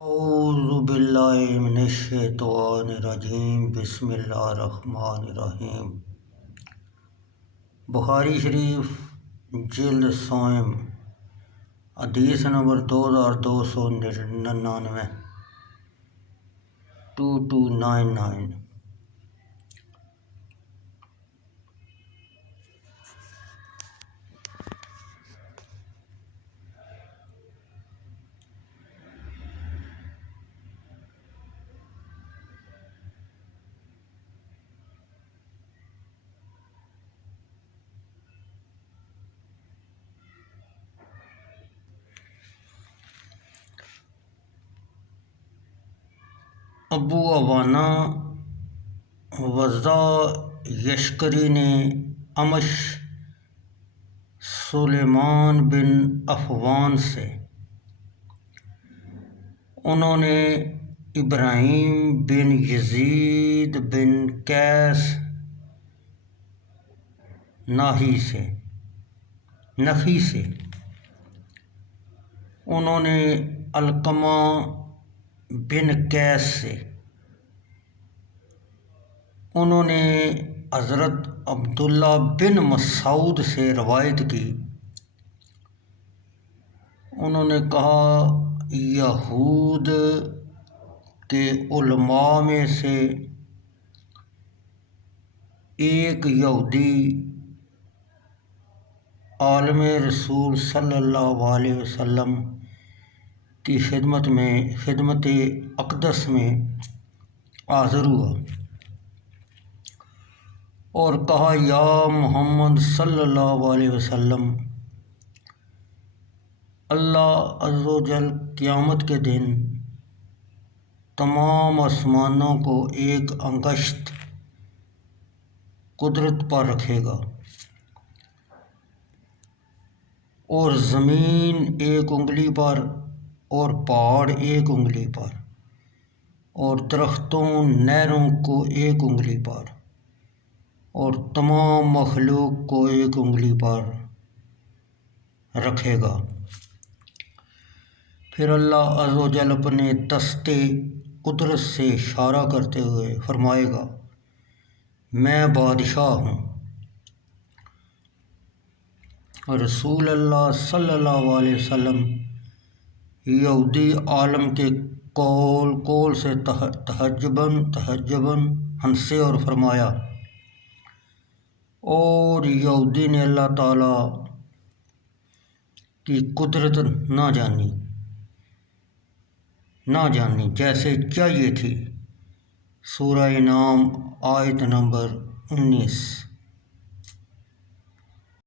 اعوذ باللہ من الشیطان الرجیم بسم اللہ الرحمن الرحیم۔ بخاری شریف جلد سوم حدیث نمبر 2299 2299۔ ابو عوانہ وضع یشکری نے امش سلیمان بن افوان سے، انہوں نے ابراہیم بن یزید بن قیس نخعی سے، انہوں نے علقمہ بن قیس سے، انہوں نے حضرت عبداللہ بن مسعود سے روایت کی، انہوں نے کہا یہود کے علماء میں سے ایک یہودی عالم رسول صلی اللہ علیہ وسلم کی خدمت اقدس میں حاضر ہوا اور کہا یا محمد صلی اللہ علیہ وسلم، اللہ عز و جل قیامت کے دن تمام آسمانوں کو ایک انگشت قدرت پر رکھے گا اور زمین ایک انگلی پر اور پہاڑ ایک انگلی پر اور درختوں نہروں کو ایک انگلی پر اور تمام مخلوق کو ایک انگلی پر رکھے گا۔ پھر اللہ عز و جل اپنے دست قدرت سے اشارہ کرتے ہوئے فرمائے گا، میں بادشاہ ہوں۔ رسول اللہ صلی اللہ علیہ وسلم یہودی عالم کے قول سے تحجباً ہنسے اور فرمایا، اور یہودی نے اللہ تعالیٰ کی قدرت نہ جانی جیسے چاہیے تھی۔ سورہ انعام آیت نمبر 19۔